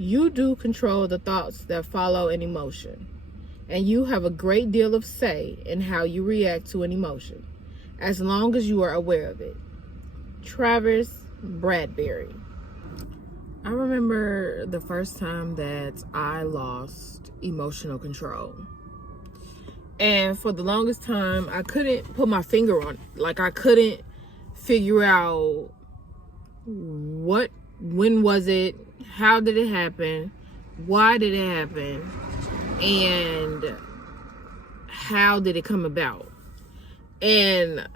You do control the thoughts that follow an emotion, and you have a great deal of say in how you react to an emotion, as long as you are aware of it. Travis Bradbury. I remember the first time that I lost emotional control. And for the longest time, I couldn't put my finger on it. Like, I couldn't figure out when was it, how did it happen, why did it happen, and how did it come about. And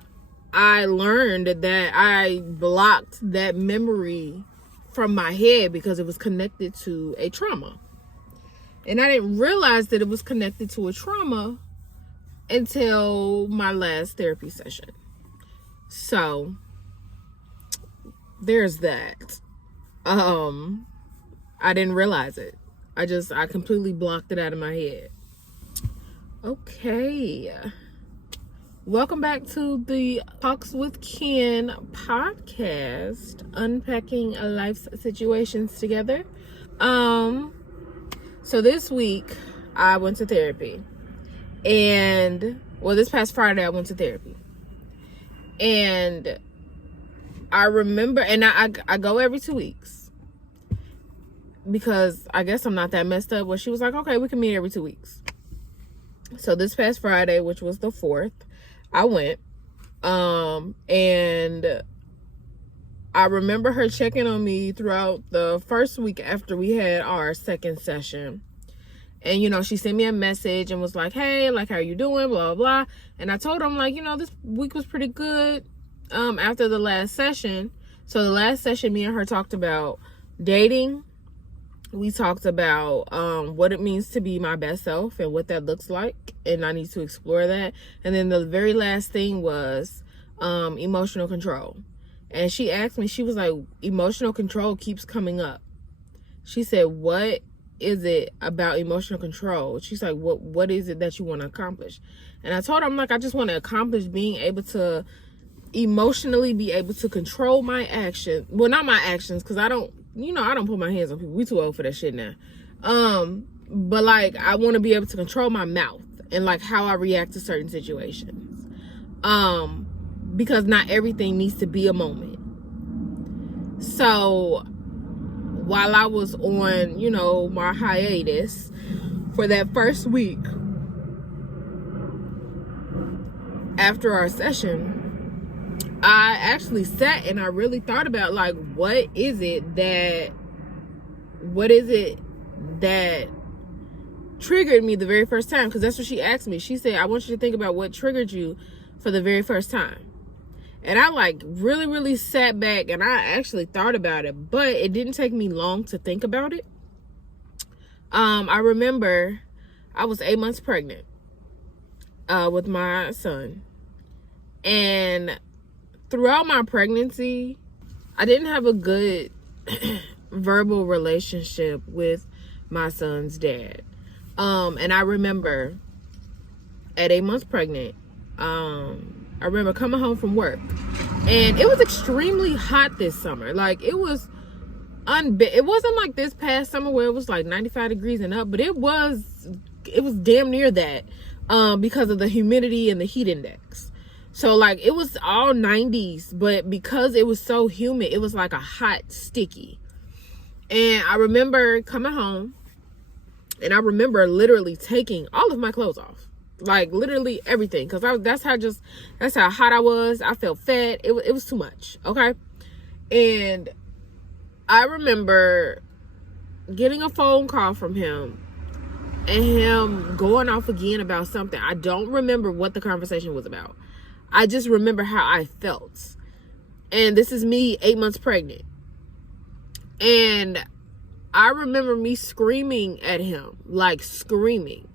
I learned that I blocked that memory from my head because it was connected to a trauma. And I didn't realize that it was connected to a trauma until my last therapy session. So there's that. I didn't realize it. I completely blocked it out of my head. Okay. Welcome back to the Talks with Ken podcast, unpacking life's situations together. So this week I went to therapy, and this past Friday I went to therapy, and I remember, and I go every 2 weeks because I guess I'm not that messed up. Well, she was like, okay, we can meet every 2 weeks. So this past Friday, which was the 4th, I went, and I remember her checking on me throughout the first week after we had our second session. And, you know, she sent me a message and was like, hey, like, how are you doing? Blah, blah, blah. And I told her, I'm like, you know, this week was pretty good after the last session. So the last session, me and her talked about dating. We talked about what it means to be my best self and what that looks like. And I need to explore that. And then the very last thing was emotional control. And she asked me, she was like, emotional control keeps coming up. She said, what is it about emotional control? She's like, what is it that you want to accomplish? And I told her, I'm like, I just want to accomplish being able to emotionally be able to control my actions. Well, not my actions, because I don't put my hands on people. We too old for that shit now. But like, I want to be able to control my mouth and like how I react to certain situations. Because not everything needs to be a moment. So while I was on, you know, my hiatus for that first week after our session, I actually sat and I really thought about, like, what is it that triggered me the very first time? Because that's what she asked me. She said, I want you to think about what triggered you for the very first time. And I like really, really sat back and I actually thought about it, but it didn't take me long to think about it. I remember I was 8 months pregnant with my son. And throughout my pregnancy, I didn't have a good verbal relationship with my son's dad. And I remember at 8 months pregnant, I remember coming home from work, and it was extremely hot this summer. Like, it was it wasn't like this past summer where it was like 95 degrees and up, but it was damn near that because of the humidity and the heat index. So like, it was all 90s, but because it was so humid, it was like a hot sticky. And I remember coming home, and I remember literally taking all of my clothes off. Like, literally everything, because that's how hot I was. I felt fat. It was too much, okay? And I remember getting a phone call from him and him going off again about something. I don't remember what the conversation was about. I just remember how I felt. And this is me 8 months pregnant. And I remember me screaming at him, like screaming.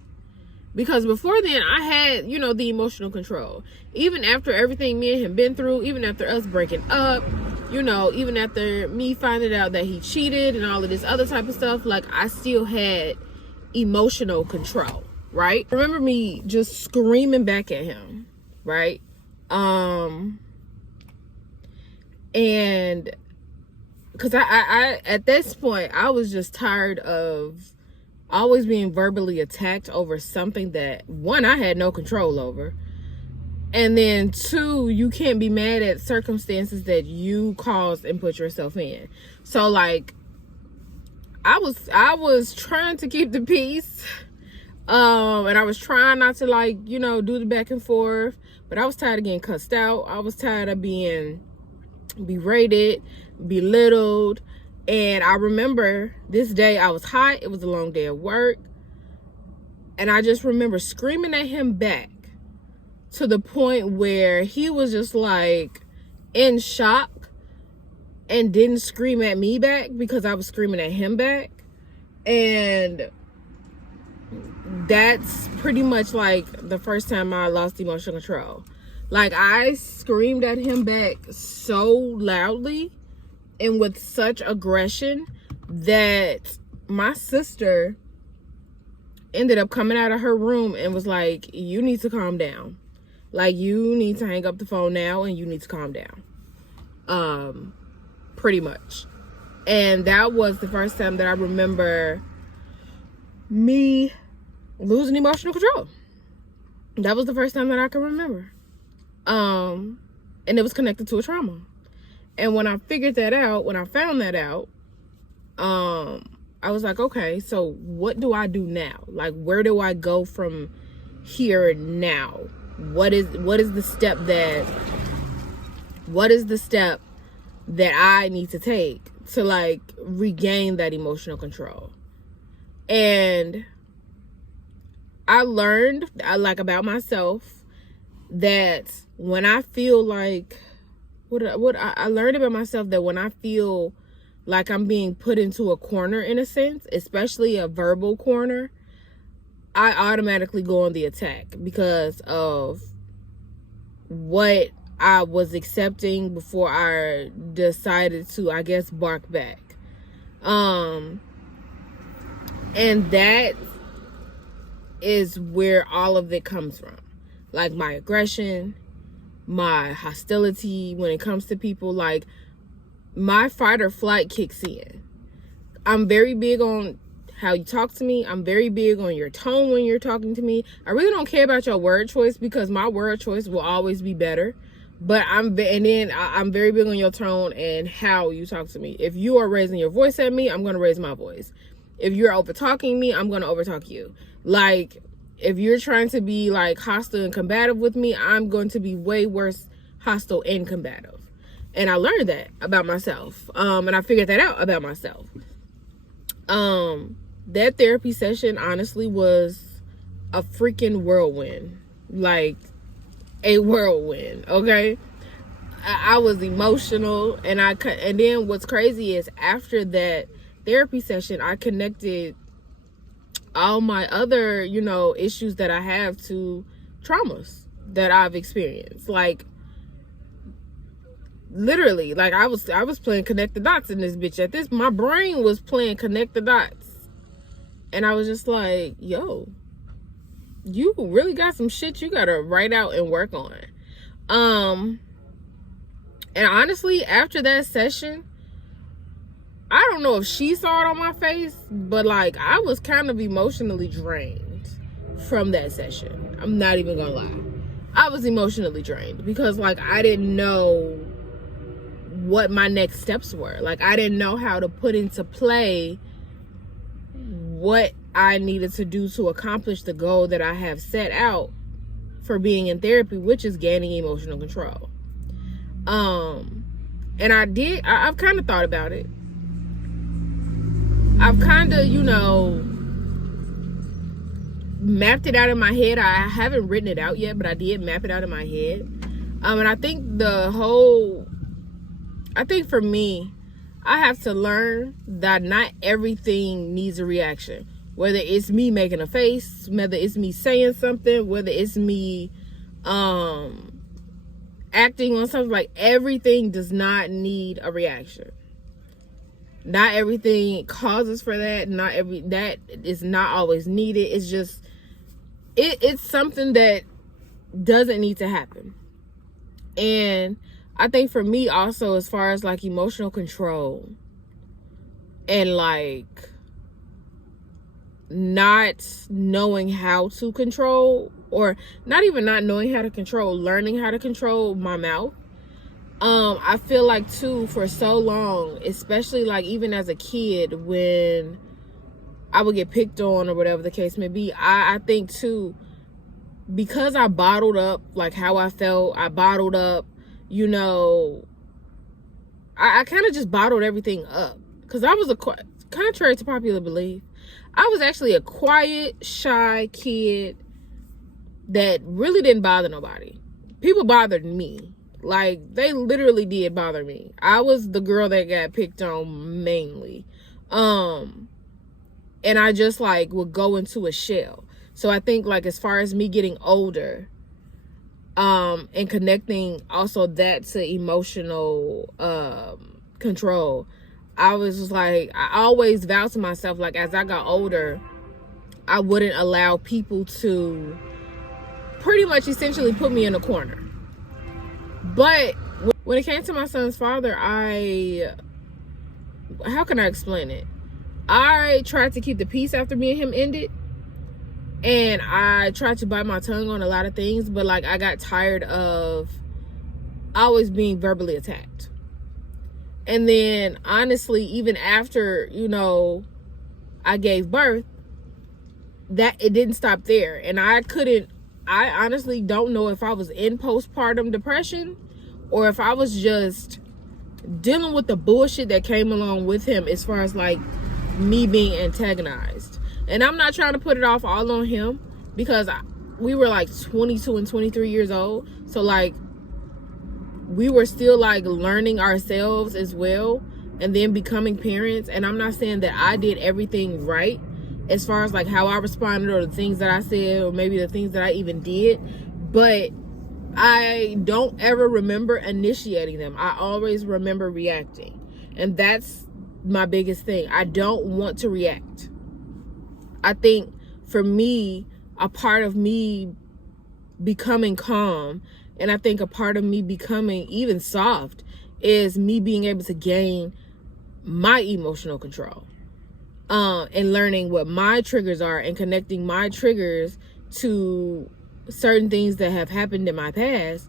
Because before then, I had, you know, the emotional control. Even after everything me and him been through, even after us breaking up, you know, even after me finding out that he cheated and all of this other type of stuff, like, I still had emotional control, right? I remember me just screaming back at him, right? And because I at this point, I was just tired of always being verbally attacked over something that, one, I had no control over. And then two, you can't be mad at circumstances that you caused and put yourself in. So like, I was trying to keep the peace. And I was trying not to, like, you know, do the back and forth. But I was tired of getting cussed out. I was tired of being berated, belittled. And I remember this day, I was hot. It was a long day at work. And I just remember screaming at him back to the point where he was just like in shock and didn't scream at me back because I was screaming at him back. And that's pretty much like the first time I lost emotional control. Like, I screamed at him back so loudly and with such aggression that my sister ended up coming out of her room and was like, you need to calm down. Like, you need to hang up the phone now and you need to calm down. Pretty much. And that was the first time that I remember me losing emotional control. That was the first time that I can remember. And it was connected to a trauma. And when I figured that out, when I found that out, I was like, okay, so what do I do now? Like, where do I go from here now? What is the step that I need to take to, like, regain that emotional control? And I learned, like, about myself, that when I feel like, I learned about myself that when I feel like I'm being put into a corner, in a sense, especially a verbal corner, I automatically go on the attack because of what I was accepting before I decided to, I guess, bark back. And that is where all of it comes from. Like, my aggression, my hostility when it comes to people, like, my fight or flight kicks in. I'm very big on how you talk to me. I'm very big on your tone when you're talking to me. I really don't care about your word choice because my word choice will always be better. But I'm very big on your tone and how you talk to me. If you are raising your voice at me, I'm going to raise my voice. If you're over talking me, I'm going to over talk you. Like, if you're trying to be, like, hostile and combative with me, I'm going to be way worse hostile and combative. And I learned that about myself. And I figured that out about myself. That therapy session honestly was a freaking whirlwind. Like, a whirlwind, okay? I was emotional, and then what's crazy is after that therapy session, I connected all my other, you know, issues that I have to traumas that I've experienced. Like, literally, like, I was playing connect the dots in this bitch. My brain was playing connect the dots. And I was just like, yo, you really got some shit you gotta write out and work on. And honestly, after that session, I don't know if she saw it on my face, but, like, I was kind of emotionally drained from that session. I'm not even gonna lie. I was emotionally drained because, like, I didn't know what my next steps were. Like, I didn't know how to put into play what I needed to do to accomplish the goal that I have set out for being in therapy, which is gaining emotional control. And I've kind of thought about it. I've kind of, you know, mapped it out in my head. I haven't written it out yet, but I did map it out in my head. And I think for me, I have to learn that not everything needs a reaction. Whether it's me making a face, whether it's me saying something, whether it's me acting on something, like, everything does not need a reaction. Not everything causes for that. That is not always needed. It's just, it's something that doesn't need to happen. And I think for me also, as far as, like, emotional control, and like not knowing how to control, or not even not knowing how to control, learning how to control my mouth. I feel like too, for so long, especially like even as a kid, when I would get picked on or whatever the case may be, I think too, because I bottled up like how I felt, I bottled up, you know, I kind of just bottled everything up, because I was contrary to popular belief, I was actually a quiet, shy kid that really didn't bother nobody. People bothered me. Like, they literally did bother me. I was the girl that got picked on mainly. And I just like would go into a shell. So I think like as far as me getting older, and connecting also that to emotional control, I was just like, I always vowed to myself, like as I got older, I wouldn't allow people to pretty much essentially put me in a corner. But when it came to my son's father, how can I explain it? I tried to keep the peace after me and him ended. And I tried to bite my tongue on a lot of things, but like I got tired of always being verbally attacked. And then honestly, even after, you know, I gave birth, that it didn't stop there. And I honestly don't know if I was in postpartum depression or if I was just dealing with the bullshit that came along with him, as far as like me being antagonized. And I'm not trying to put it off all on him, because we were like 22 and 23 years old. So like we were still like learning ourselves as well, and then becoming parents. And I'm not saying that I did everything right as far as like how I responded or the things that I said, or maybe the things that I even did, but I don't ever remember initiating them. I always remember reacting. And that's my biggest thing. I don't want to react. I think for me, a part of me becoming calm, and I think a part of me becoming even soft, is me being able to gain my emotional control. And learning what my triggers are and connecting my triggers to certain things that have happened in my past.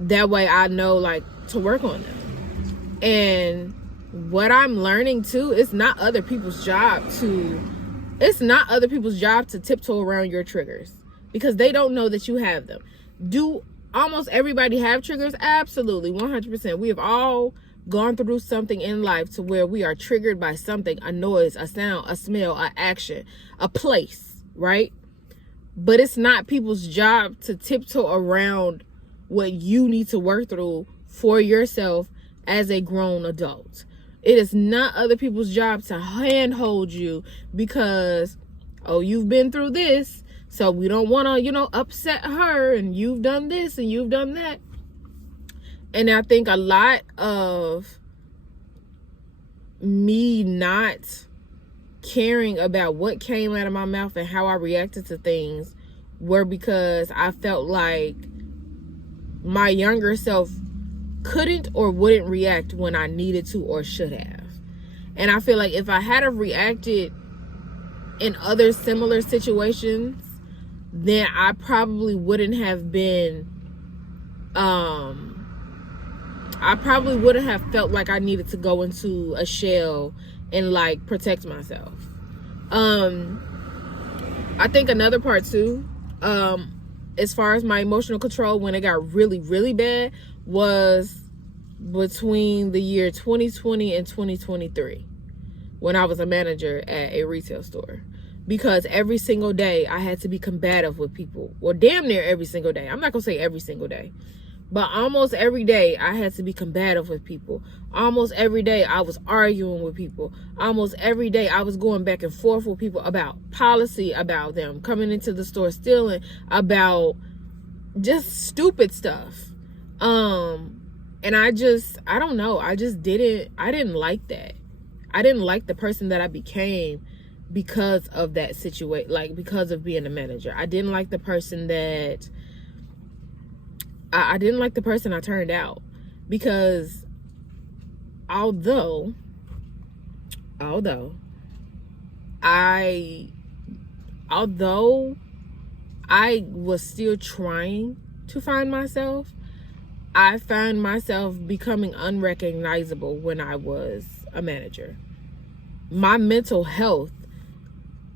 That way I know like to work on them. And what I'm learning too, it's not other people's job to tiptoe around your triggers, because they don't know that you have them. Do almost everybody have triggers? Absolutely, 100%. We have all gone through something in life to where we are triggered by something, a noise, a sound, a smell, an action, a place, right? But it's not people's job to tiptoe around what you need to work through for yourself as a grown adult. It is not other people's job to handhold you because, oh, you've been through this, so we don't want to, you know, upset her, and you've done this and you've done that. And I think a lot of me not caring about what came out of my mouth and how I reacted to things were because I felt like my younger self couldn't or wouldn't react when I needed to or should have. And I feel like if I had have reacted in other similar situations, then I probably wouldn't have been I probably wouldn't have felt like I needed to go into a shell and like protect myself. I think another part too, as far as my emotional control when it got really, really bad, was between the year 2020 and 2023, when I was a manager at a retail store. Because every single day I had to be combative with people. Well, damn near every single day. I'm not gonna say every single day, but almost every day I had to be combative with people. Almost every day I was arguing with people. Almost every day I was going back and forth with people about policy, about them coming into the store stealing, about just stupid stuff. And I don't know. I didn't like that. I didn't like the person that I became because of that situation, like because of being a manager. I didn't like the person that I didn't like the person I turned out, because although although I was still trying to find myself, I found myself becoming unrecognizable when I was a manager. My mental health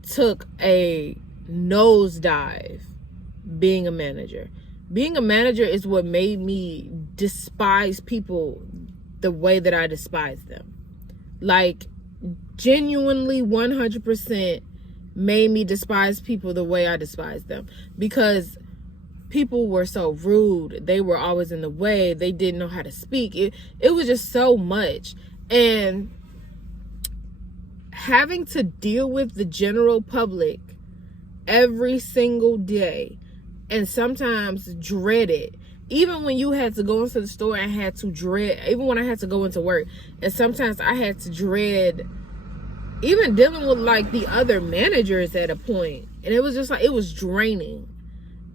took a nosedive being a manager. Being a manager is what made me despise people the way that I despise them. Like, genuinely 100% made me despise people the way I despise them, because people were so rude. They were always in the way. They didn't know how to speak. It was just so much. And having to deal with the general public every single day, and sometimes dread it. Even when you had to go into the store and had to dread, even when I had to go into work, and sometimes I had to dread even dealing with like the other managers at a point. And it was just like, it was draining.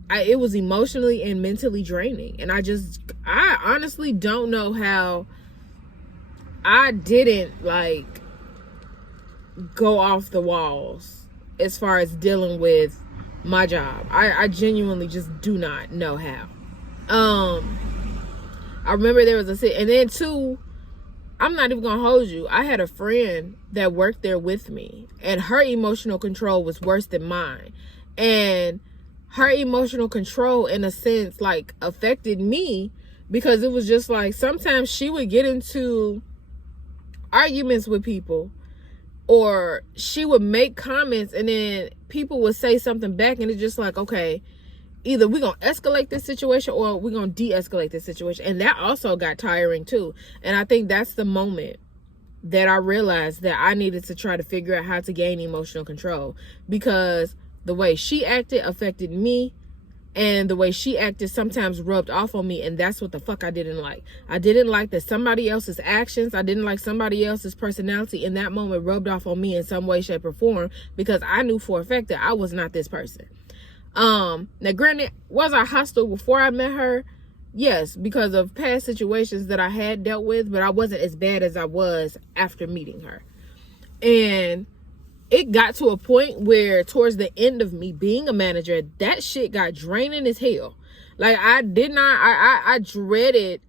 It was emotionally and mentally draining. And I honestly don't know how I didn't like go off the walls as far as dealing with my job. I genuinely just do not know how. I remember there was and then two, I'm not even gonna hold you, I had a friend that worked there with me, and her emotional control was worse than mine. And her emotional control, in a sense, like, affected me, because it was just like, sometimes she would get into arguments with people, or she would make comments, and then people would say something back, and it's just like, okay, either we're gonna escalate this situation or we're gonna de-escalate this situation. And that also got tiring too. And I think that's the moment that I realized that I needed to try to figure out how to gain emotional control, because the way she acted affected me, and the way she acted sometimes rubbed off on me. And that's what the fuck I didn't like. I didn't like that somebody else's actions, I didn't like somebody else's personality in that moment rubbed off on me in some way, shape, or form, because I knew for a fact that I was not this person. Now granted, was I hostile before I met her? Yes, because of past situations that I had dealt with, but I wasn't as bad as I was after meeting her. And it got to a point where towards the end of me being a manager, that shit got draining as hell. Like, I dreaded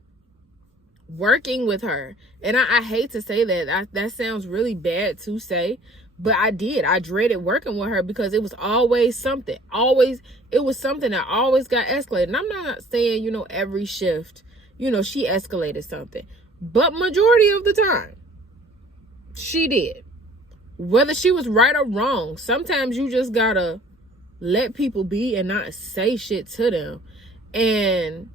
working with her. And I hate to say that. That sounds really bad to say, but I dreaded working with her, because it was always something. It was something that always got escalated. And I'm not saying, every shift, she escalated something. But majority of the time, she did. Whether she was right or wrong, sometimes you just gotta let people be and not say shit to them. And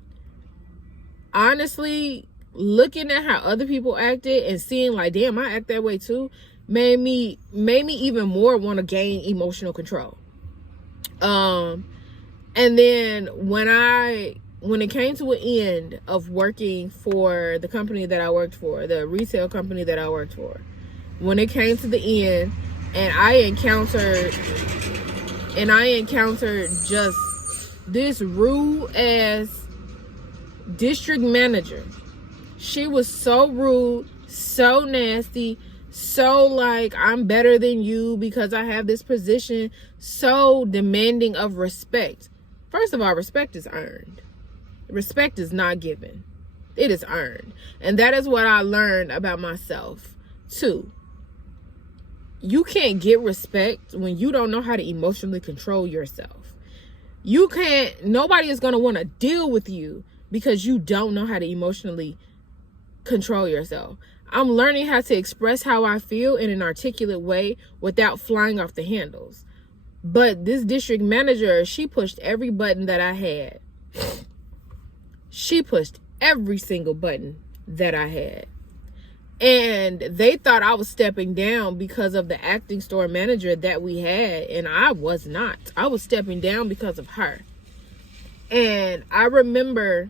honestly, looking at how other people acted and seeing like, damn, I act that way too, made me even more want to gain emotional control. And then when it came to an end of working for the company that I worked for, the retail company that I worked for, when it came to the end, and I encountered just this rude ass district manager. She was so rude, so nasty, so like, I'm better than you because I have this position, so demanding of respect. First of all, respect is earned. Respect is not given. It is earned. And that is what I learned about myself too. You can't get respect when you don't know how to emotionally control yourself. Nobody is going to want to deal with you because you don't know how to emotionally control yourself. I'm learning how to express how I feel in an articulate way without flying off the handles. But this district manager, she pushed every button that I had. She pushed every single button that I had. And they thought I was stepping down because of the acting store manager that we had. And I was not. I was stepping down because of her. And I remember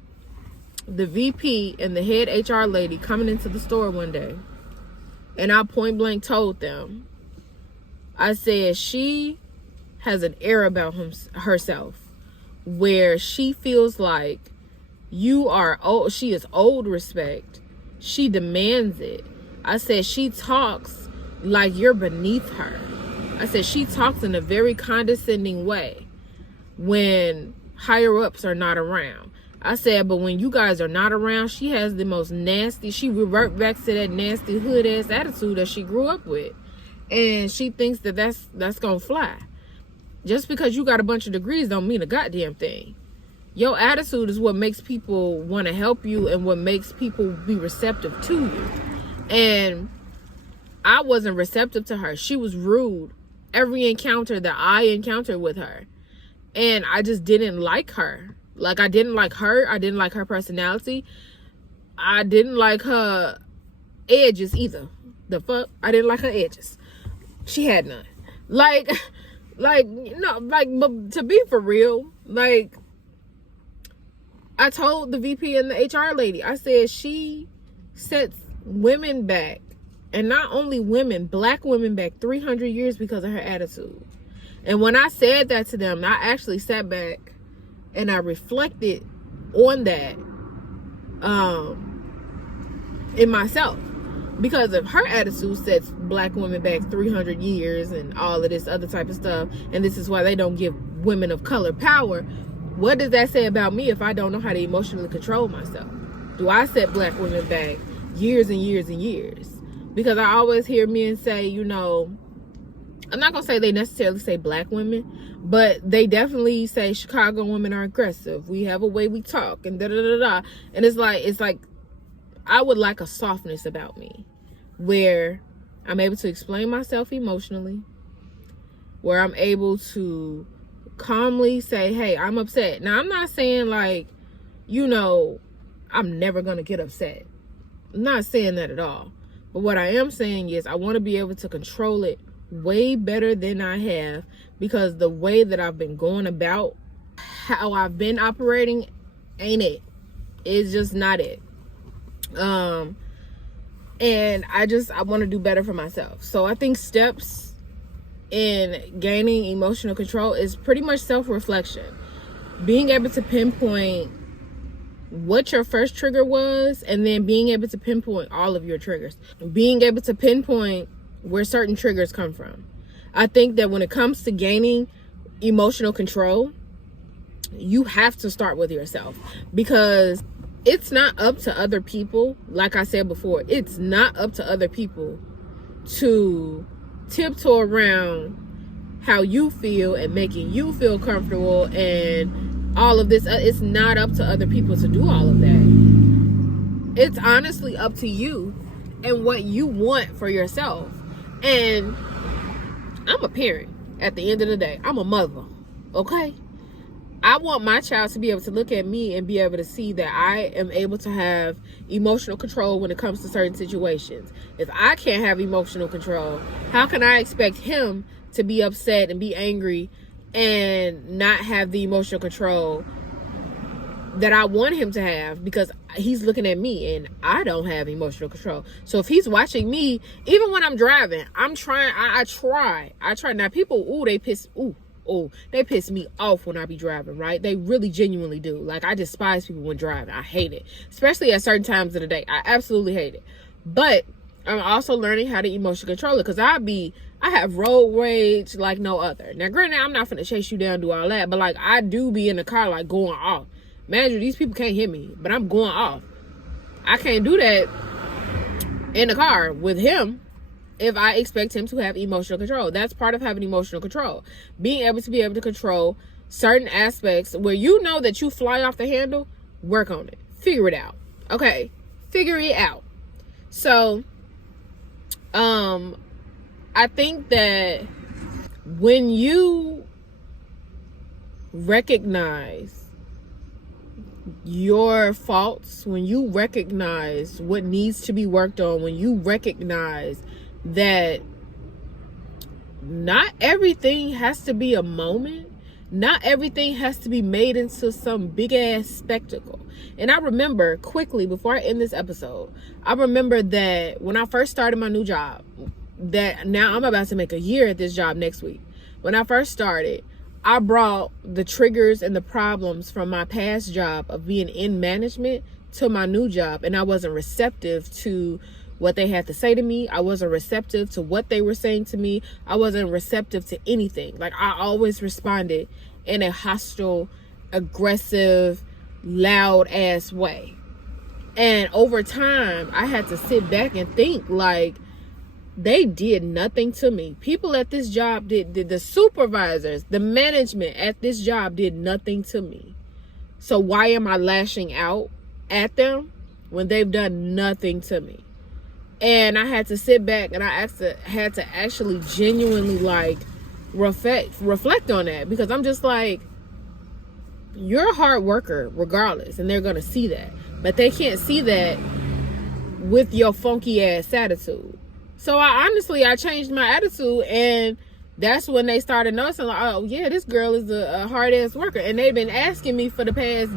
the VP and the head HR lady coming into the store one day, and I point blank told them, I said, she has an air about herself where she feels like you are old. She is old respect. She demands it. I said, she talks like you're beneath her. I said, she talks in a very condescending way when higher ups are not around. I said, but when you guys are not around, she has the most nasty, she revert back to that nasty hood ass attitude that she grew up with. And she thinks that that's gonna fly. Just because you got a bunch of degrees don't mean a goddamn thing. Your attitude is what makes people want to help you and what makes people be receptive to you. And I wasn't receptive to her. She was rude every encounter that I encountered with her. And I just didn't like her. Like, I didn't like her. I didn't like her personality. I didn't like her edges either. The fuck? I didn't like her edges. She had none. Like, but to be for real, like, I told the VP and the HR lady, I said, she sets women back, and not only women, black women back 300 years because of her attitude. And when I said that to them, I actually sat back and I reflected on that in myself. Because of her attitude sets black women back 300 years and all of this other type of stuff, and this is why they don't give women of color power, what does that say about me if I don't know how to emotionally control myself? Do I set black women back years and years and years? Because I always hear men say, you know, I'm not going to say they necessarily say black women, but they definitely say Chicago women are aggressive. We have a way we talk and da-da-da-da. And it's like, I would like a softness about me where I'm able to explain myself emotionally, where I'm able to calmly say, hey, I'm upset. Now, I'm not saying like, you know, I'm never going to get upset. I'm not saying that at all. But what I am saying is I want to be able to control it way better than I have, because the way that I've been going about how I've been operating ain't it. It's just not it. And I want to do better for myself. So I think steps in gaining emotional control is pretty much self-reflection. Being able to pinpoint what your first trigger was, and then being able to pinpoint all of your triggers. Being able to pinpoint where certain triggers come from. I think that when it comes to gaining emotional control, you have to start with yourself, because it's not up to other people. Like I said before, it's not up to other people to tiptoe around how you feel and making you feel comfortable and all of this. It's not up to other people to do all of that. It's honestly up to you and what you want for yourself. And I'm a parent at the end of the day. I'm a mother, okay? I want my child to be able to look at me and be able to see that I am able to have emotional control when it comes to certain situations. If I can't have emotional control, how can I expect him to be upset and be angry and not have the emotional control that I want him to have, because he's looking at me and I don't have emotional control? So if he's watching me, even when I'm driving, I try. Now people, they piss me off when I be driving, right? They really genuinely do. Like, I despise people when driving. I hate it, especially at certain times of the day. I absolutely hate it. But I'm also learning how to emotionally control it, because I have road rage like no other. Now, granted, I'm not finna chase you down, do all that, but like, I do be in the car like going off. Imagine, these people can't hear me, but I'm going off. I can't do that in the car with him if I expect him to have emotional control. That's part of having emotional control. Being able to control certain aspects where you know that you fly off the handle, work on it. Figure it out. Okay? Figure it out. So, I think that when you recognize your faults, when you recognize what needs to be worked on, when you recognize that not everything has to be a moment, not everything has to be made into some big ass spectacle. And I remember quickly, before I end this episode, I remember that when I first started my new job, that now I'm about to make a year at this job next week. When I first started, I brought the triggers and the problems from my past job of being in management to my new job, and I wasn't receptive to what they had to say to me. I wasn't receptive to what they were saying to me. I wasn't receptive to anything. Like, I always responded in a hostile, aggressive, loud ass way. And over time, I had to sit back and think, like, they did nothing to me. People at this job did the supervisors, the management at this job did nothing to me. So why am I lashing out at them when they've done nothing to me? And I had to sit back and I had to actually genuinely, like, reflect on that, because I'm just like, you're a hard worker regardless, and they're gonna see that, but they can't see that with your funky ass attitude. So I changed my attitude, and that's when they started noticing, like, oh yeah, this girl is a hard ass worker. And they've been asking me for the past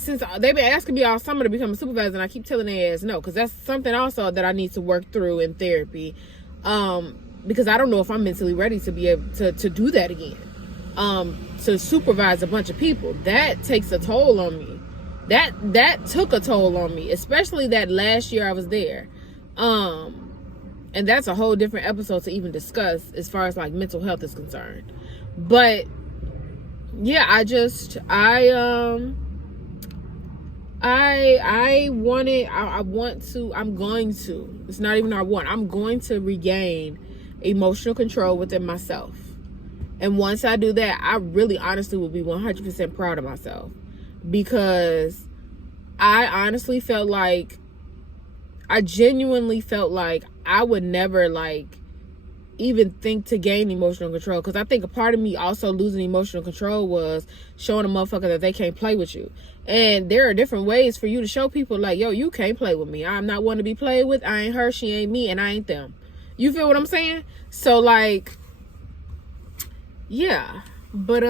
since they've been asking me all summer to become a supervisor, and I keep telling their ass no, because that's something also that I need to work through in therapy, because I don't know if I'm mentally ready to be able to do that again, to supervise a bunch of people. That takes a toll on me. That took a toll on me, especially that last year I was there. And that's a whole different episode to even discuss as far as, like, mental health is concerned. But yeah, I'm going to regain emotional control within myself. And once I do that, I really honestly will be 100% proud of myself, because I genuinely felt like I would never, like, even think to gain emotional control. Because I think a part of me also losing emotional control was showing a motherfucker that they can't play with you. And there are different ways for you to show people, like, yo, you can't play with me. I'm not one to be played with. I ain't her, she ain't me, and I ain't them. You feel what I'm saying? So, like, yeah. But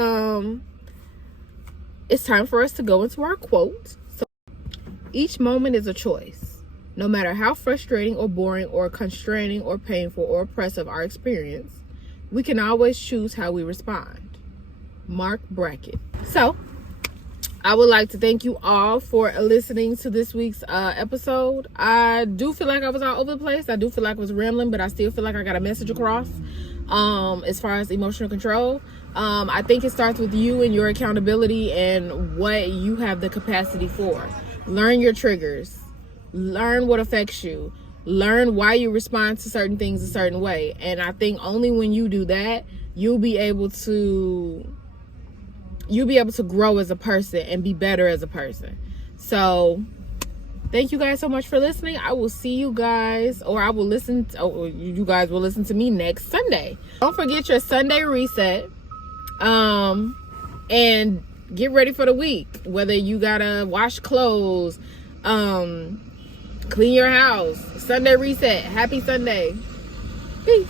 it's time for us to go into our quote. So, each moment is a choice. No matter how frustrating or boring or constraining or painful or oppressive our experience, we can always choose how we respond. Mark Brackett. So, I would like to thank you all for listening to this week's episode. I do feel like I was all over the place. I do feel like I was rambling, but I still feel like I got a message across as far as emotional control. I think it starts with you and your accountability and what you have the capacity for. Learn your triggers. Learn what affects you. Learn why you respond to certain things a certain way. And I think only when you do that, you'll be able to grow as a person and be better as a person. So thank you guys so much for listening. I will see you guys, or you guys will listen to me next Sunday. Don't forget your Sunday reset. And get ready for the week. Whether you gotta wash clothes, clean your house, Sunday reset. Happy Sunday. Peace.